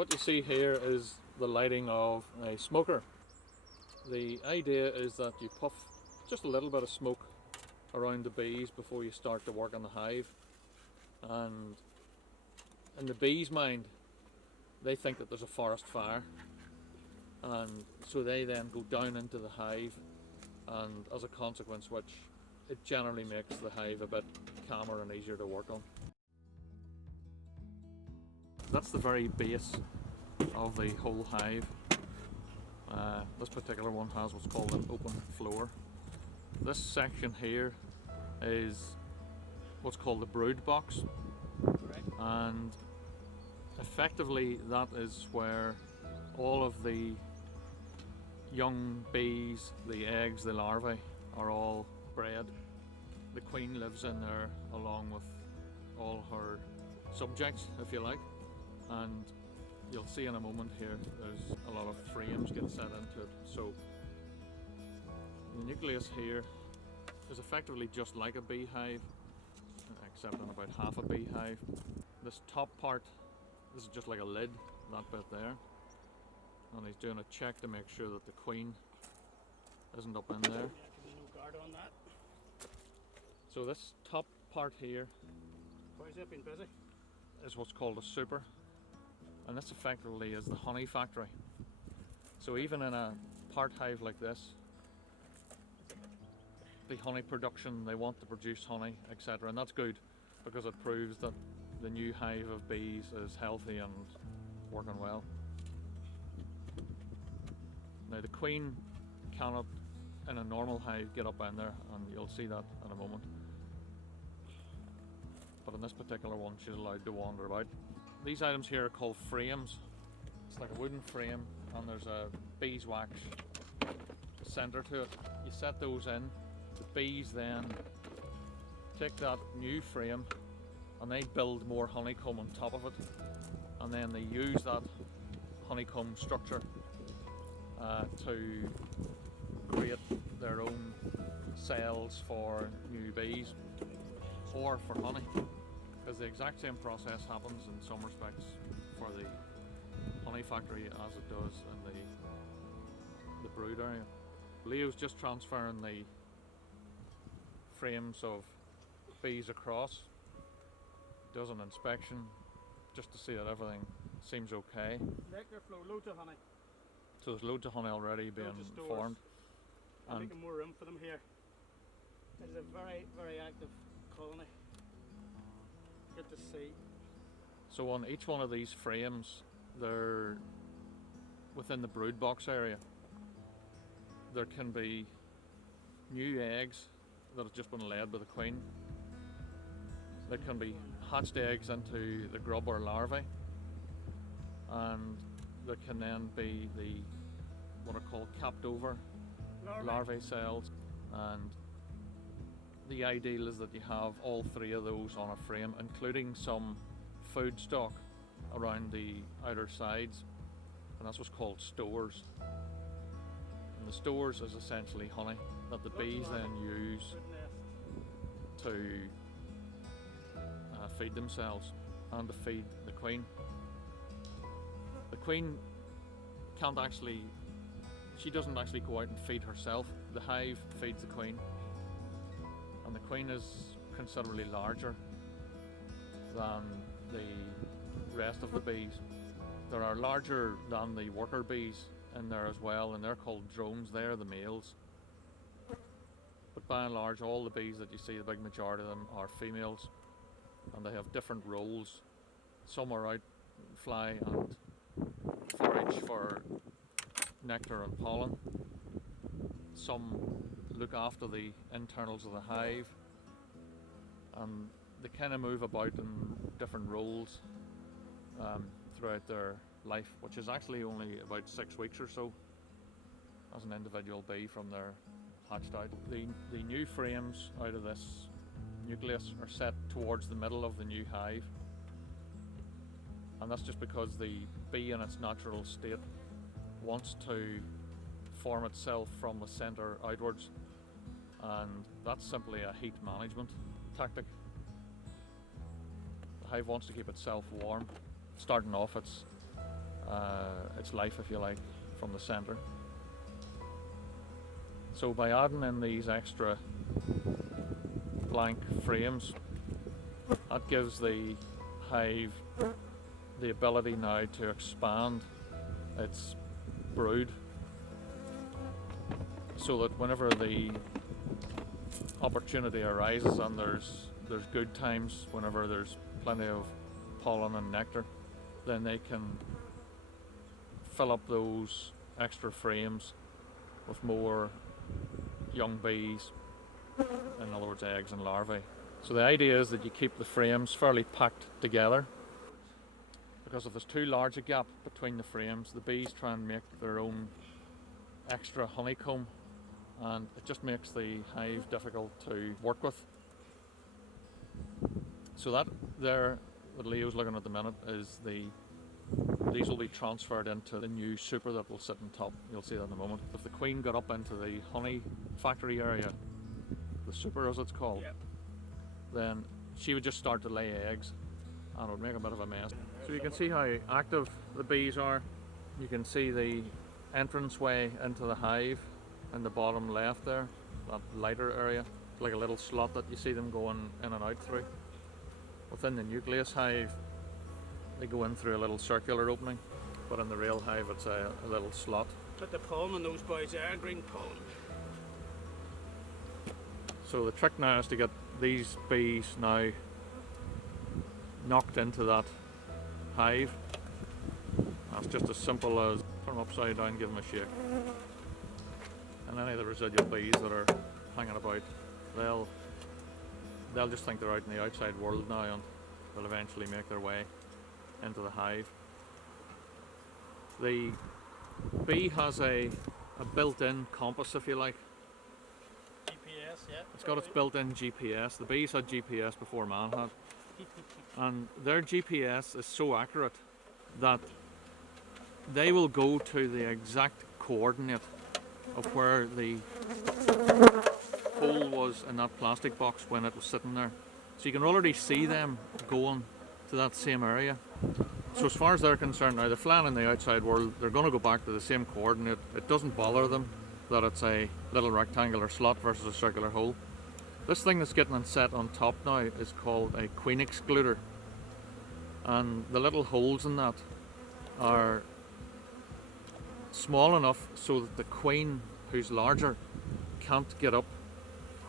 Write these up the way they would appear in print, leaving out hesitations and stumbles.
what you see here is the lighting of a smoker. The idea is that you puff just a little bit of smoke around the bees before you start to work on the hive. And in the bees' mind, they think that there's a forest fire, and so they then go down into the hive, and as a consequence which it generally makes the hive a bit calmer and easier to work on. That's the very base of the whole hive. This particular one has what's called an open floor. This section here is what's called the brood box, and effectively that is where all of the young bees, the eggs, the larvae are all bred. The queen lives in there along with all her subjects, if you like, and you'll see in a moment here there's a lot of frames get set into it. So the nucleus here is effectively just like a beehive, except in about half a beehive. This top part, this is just like a lid, that bit there, and he's doing a check to make sure that the queen isn't up in there. Yeah, no guard on that. So this top part here Where's it been busy? is what's called a super, and this effectively is the honey factory. So even in a part hive like this, the honey production, they want to produce honey, etc., and that's good because it proves that the new hive of bees is healthy and working well. Now the queen cannot in a normal hive get up in there, and you'll see that in a moment, but in this particular one she's allowed to wander about. These items here are called frames. It's like a wooden frame and there's a beeswax centre to it. You set those in, the bees then take that new frame and they build more honeycomb on top of it, and then they use that honeycomb structure to create their own cells for new bees or for honey, because the exact same process happens in some respects for the honey factory as it does in the brood area. Leo's just transferring the frames of bees across, does an inspection just to see that everything seems okay. Nectar flow, loads of honey. So there's loads of honey already being formed. I'm making more room for them here. It's a very, very active colony. Good to see. So on each one of these frames, they're within the brood box area. There can be new eggs that have just been laid by the queen. There can be hatched eggs into the grub or larvae, and there can then be the what are called capped over larvae cells, and the ideal is that you have all three of those on a frame, including some food stock around the outer sides, and that's what's called stores. And the stores is essentially honey that the bees then use to feed themselves and to feed the queen. The queen can't actually, she doesn't actually go out and feed herself. The hive feeds the queen, and the queen is considerably larger than the rest of the bees. There are larger than the worker bees in there as well, and they're called drones. They're the males. But by and large, all the bees that you see, the big majority of them are females, and they have different roles. Some are out, fly and forage for nectar and pollen. Some look after the internals of the hive, and they kind of move about in different roles throughout their life, which is actually only about 6 weeks or so as an individual bee from their hatched out. The new frames out of this nucleus are set towards the middle of the new hive, and that's just because the bee in its natural state wants to form itself from the centre outwards, and that's simply a heat management tactic. The hive wants to keep itself warm. Starting off, it's its life, if you like, from the centre. So by adding in these extra blank frames, that gives the hive the ability now to expand its brood, so that whenever the opportunity arises and there's good times, whenever there's plenty of pollen and nectar, then they can fill up those extra frames with more young bees, in other words eggs and larvae. So the idea is that you keep the frames fairly packed together, because if there's too large a gap between the frames, the bees try and make their own extra honeycomb, and it just makes the hive difficult to work with. So that there that Leo's looking at the minute is these will be transferred into the new super that will sit on top. You'll see that in a moment. If the queen got up into the honey factory area, the super as it's called, Yep. then she would just start to lay eggs and it would make a bit of a mess. So you can see how active the bees are. You can see the entranceway into the hive in the bottom left there, that lighter area. It's like a little slot that you see them going in and out through. Within the nucleus hive, they go in through a little circular opening, but in the real hive it's a little slot. But the pollen on those boys are green pollen. So the trick now is to get these bees now knocked into that hive. That's just as simple as turn them upside down, give them a shake. And any of the residual bees that are hanging about, they'll just think they're out in the outside world now, and they'll eventually make their way into the hive. The bee has a built-in compass, if you like. GPS, yeah. It's got its built-in GPS. The bees had GPS before man had. And their GPS is so accurate that they will go to the exact coordinate of where the hole was in that plastic box when it was sitting there. So you can already see them going to that same area. So as far as they're concerned now, they're flying in the outside world, they're going to go back to the same coordinate. It doesn't bother them that it's a little rectangular slot versus a circular hole. This thing that's getting set on top now is called a queen excluder, and the little holes in that are small enough so that the queen, who's larger, can't get up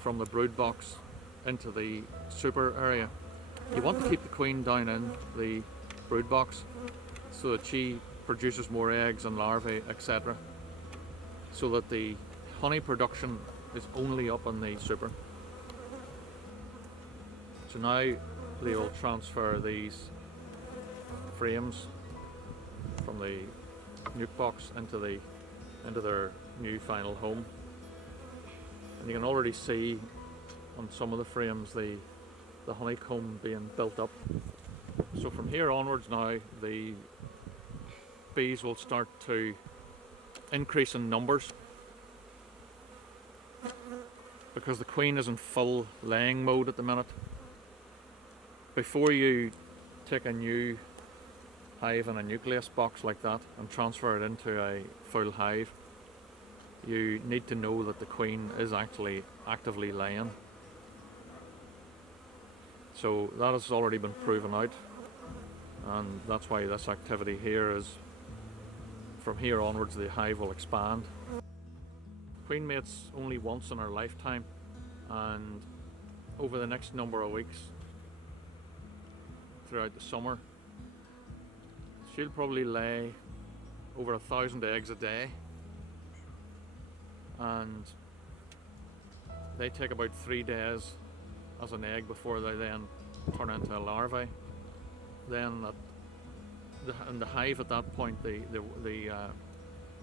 from the brood box into the super area. You want to keep the queen down in the brood box so that she produces more eggs and larvae, etc., so that the honey production is only up in the super. So now they will transfer these frames from the nuke box into their new final home, and you can already see on some of the frames the honeycomb being built up. So from here onwards now, the bees will start to increase in numbers, because the queen is in full laying mode at the minute. Before you take a new hive in a nucleus box like that and transfer it into a full hive, you need to know that the queen is actually actively laying. So that has already been proven out, and that's why this activity here is, from here onwards the hive will expand. Queen mates only once in her lifetime, and over the next number of weeks throughout the summer, she'll probably lay over 1,000 eggs a day, and they take about 3 days as an egg before they then turn into a larvae. Then in the hive at that point, the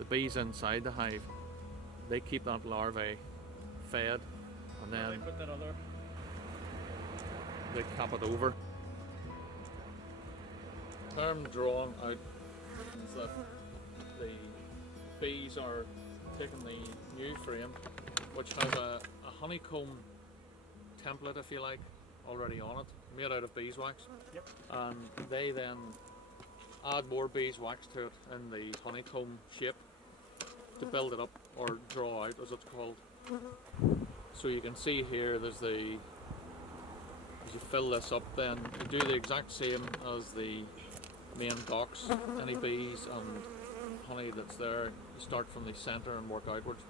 bees inside the hive, they keep that larvae fed, and then they put that other. They cap it over. I'm drawn out is that the bees are taking the new frame, which has a honeycomb template, if you like, already on it, made out of beeswax. Yep. And they then add more beeswax to it in the honeycomb shape to build it up, or draw out as it's called. So you can see here there's the, as you fill this up, then you do the exact same as the main box. Any bees and honey that's there, you start from the centre and work outwards.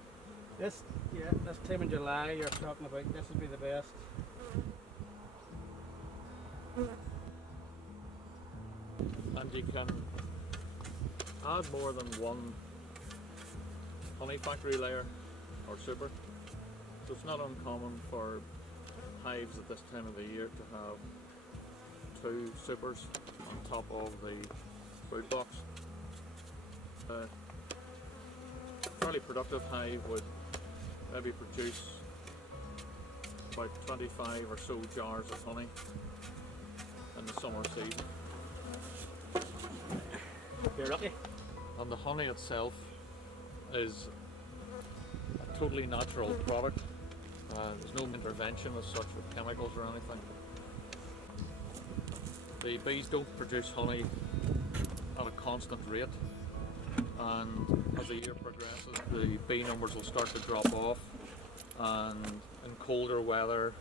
This time in July you're talking about, this would be the best. And you can add more than one honey factory layer or super. So it's not uncommon for hives at this time of the year to have 2 supers on top of the brood box. A fairly productive hive would maybe produce about 25 or so jars of honey in the summer season. You're lucky. And the honey itself is a totally natural product. There's no intervention as such with chemicals or anything. The bees don't produce honey at a constant rate, and as the year progresses the bee numbers will start to drop off, and in colder weather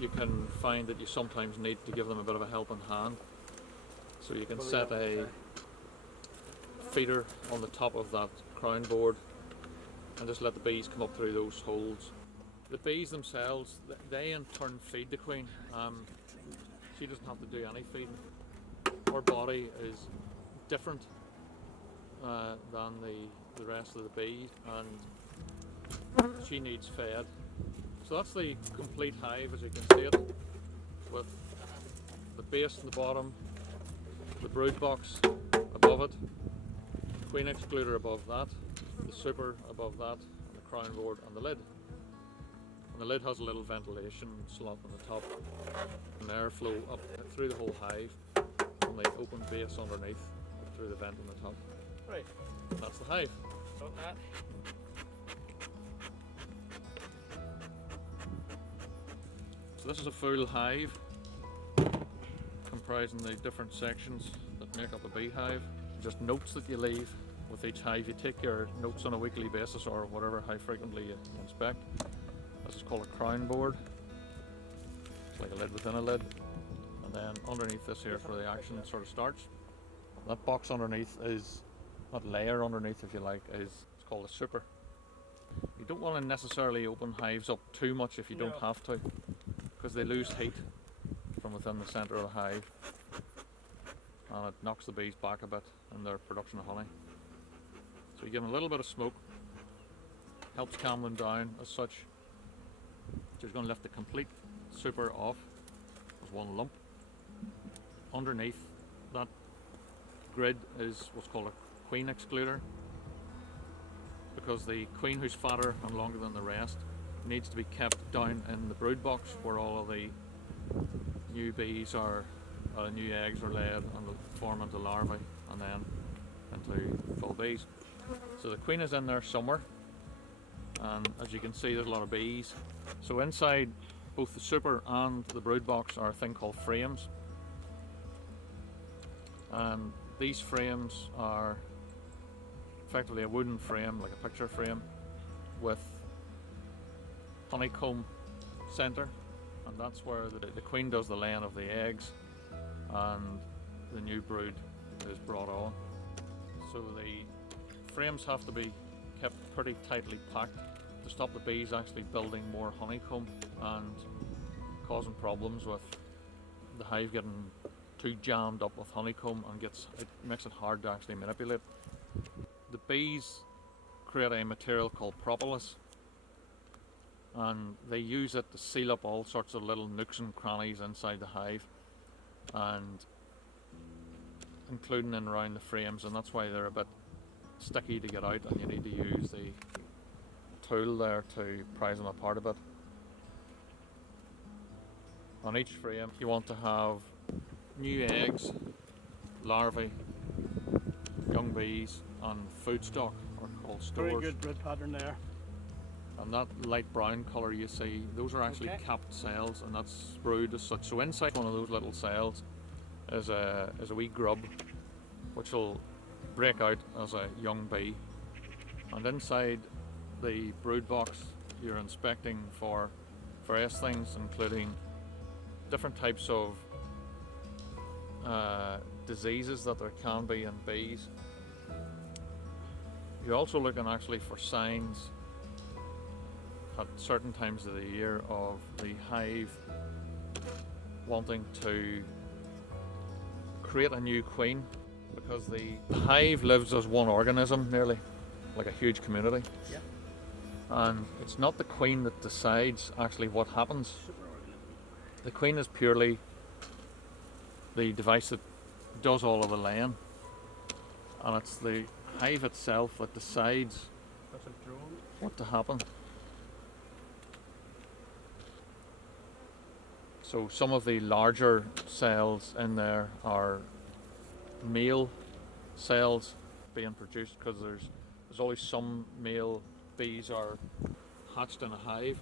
you can find that you sometimes need to give them a bit of a helping hand. So you can set a feeder on the top of that crown board and just let the bees come up through those holes. The bees themselves, they in turn feed the queen. She doesn't have to do any feeding. Her body is different than the rest of the bees, and she needs fed. So that's the complete hive as you can see it, with the base and the bottom, the brood box above it, queen excluder above that, the super above that, and the crown board and the lid. And the lid has a little ventilation slot on the top, and airflow up through the whole hive from the open base underneath through the vent on the top. Right. That's the hive. Got that. So this is a full hive comprising the different sections that make up a beehive. Just notes that you leave with each hive. You take your notes on a weekly basis or whatever, how frequently you inspect. This is called a crown board. It's like a lid within a lid. And then underneath this here is where the action sort of starts. That box underneath is, that layer underneath if you like, it's called a super. You don't want to necessarily open hives up too much if you don't have to, because they lose heat from within the centre of the hive, and it knocks the bees back a bit in their production of honey. So you give them a little bit of smoke, helps calm them down as such. You're going to lift the complete super off as one lump. Underneath that grid is what's called a queen excluder, because the queen, who's fatter and longer than the rest, needs to be kept down in the brood box where all of the new bees are, new eggs are laid and form into larvae and then into full bees. So the queen is in there somewhere, and as you can see there's a lot of bees. So inside both the super and the brood box are a thing called frames, and these frames are effectively a wooden frame, like a picture frame, with honeycomb centre, and that's where the queen does the laying of the eggs and the new brood is brought on. So the frames have to be kept pretty tightly packed to stop the bees actually building more honeycomb and causing problems with the hive getting too jammed up with honeycomb, and it makes it hard to actually manipulate. The bees create a material called propolis, and they use it to seal up all sorts of little nooks and crannies inside the hive, and including in around the frames, and that's why they're a bit sticky to get out, and you need to use the tool there to prise them apart a bit. On each frame you want to have new eggs, larvae, young bees and food stock, or called stores. Very good brood pattern there. And that light brown colour you see, those are actually capped cells, and that's brood as such. So inside one of those little cells is a wee grub, which will break out as a young bee. And inside the brood box, you're inspecting for various things, including different types of diseases that there can be in bees. You're also looking actually for signs at certain times of the year of the hive wanting to create a new queen, because the hive lives as one organism, nearly like a huge community. Yeah. And it's not the queen that decides actually what happens. The queen is purely the device that does all of the laying, and it's the hive itself that decides what to happen. So some of the larger cells in there are male cells being produced, because there's always some male bees are hatched in a hive.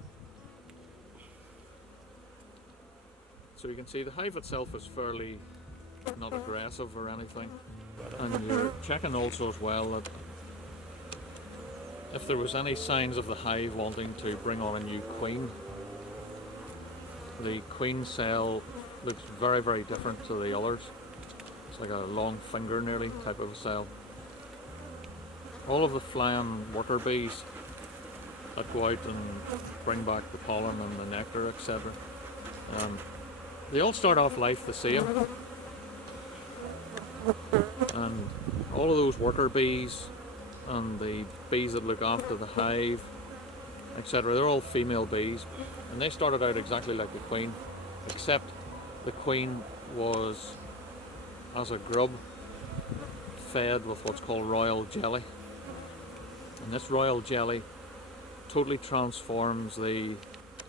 So you can see the hive itself is fairly not aggressive or anything, and you're checking also as well that if there was any signs of the hive wanting to bring on a new queen. The queen cell looks very, very different to the others. It's like a long finger nearly type of a cell. All of the flying worker bees that go out and bring back the pollen and the nectar, etc. They all start off life the same. And all of those worker bees and the bees that look after the hive, etc., they're all female bees. And they started out exactly like the queen, except the queen was, as a grub, fed with what's called royal jelly. And this royal jelly totally transforms the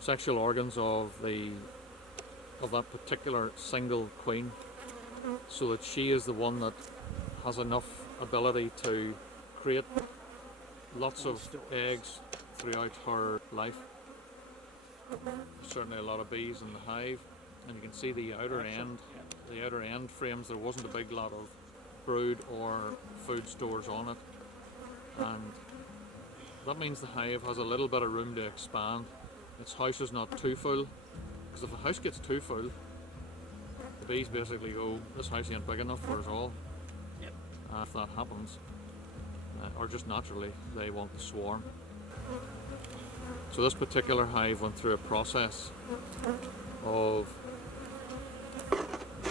sexual organs of that particular single queen, so that she is the one that has enough ability to create lots of eggs throughout her life. There's certainly a lot of bees in the hive, and you can see the outer end frames. There wasn't a big lot of brood or food stores on it, and that means the hive has a little bit of room to expand. Its house is not too full, because if the house gets too full, the bees basically go, this house ain't big enough for us all. Yep. If that happens, or just naturally, they want to swarm. So this particular hive went through a process of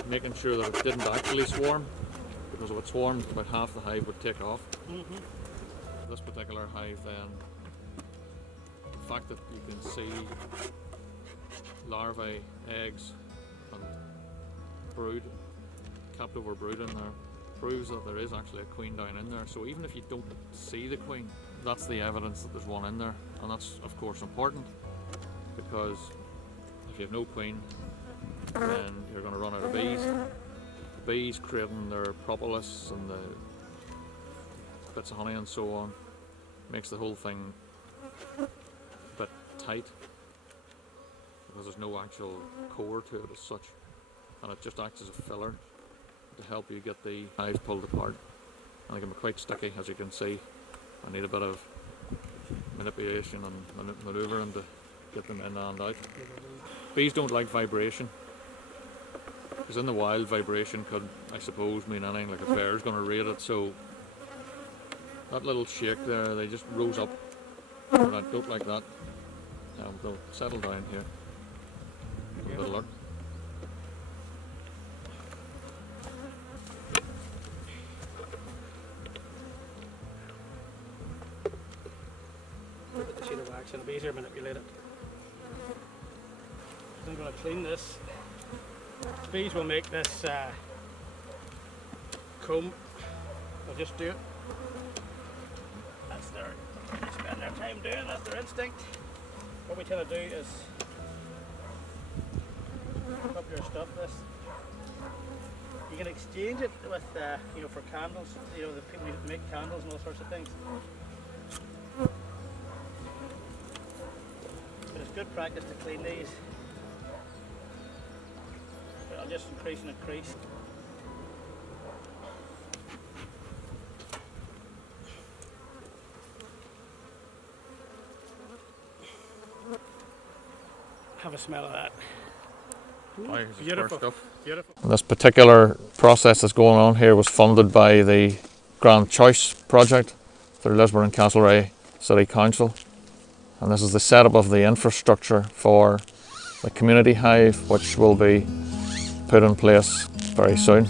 making sure that it didn't actually swarm, because if it swarmed, about half the hive would take off. Mm-hmm. This particular hive then, the fact that you can see larvae, eggs and brood, capped over brood in there, proves that there is actually a queen down in there. So even if you don't see the queen, that's the evidence that there's one in there. And that's of course important, because if you have no queen, then you're going to run out of bees. The bees creating their propolis and the bits of honey and so on makes the whole thing a bit tight, because there's no actual core to it as such, and it just acts as a filler to help you get the hive pulled apart. And they can be quite sticky, as you can see. I need a bit of manipulation and manoeuvring to get them in and out. Bees don't like vibration, because in the wild, vibration could, I suppose, mean anything, like a bear's going to raid it. So that little shake there, they just rose up and that look like that. They'll settle down here. Give it a look. Put the sheet of wax and the bees are manipulated. I'm going to clean this. The bees will make this comb. They'll just do it. That's their, spend their time doing, that's their instinct. What we tend to do is pop your stuff. This you can exchange it with, you know, for candles. You know, the people who make candles and all sorts of things. good practice to clean these. But I'll just increase and increase. Have a smell of that. Beautiful. Beautiful. This particular process that's going on here was funded by the Grand Choice project through Lisburn and Castlereagh City Council, and this is the setup of the infrastructure for the community hive, which will be put in place very soon.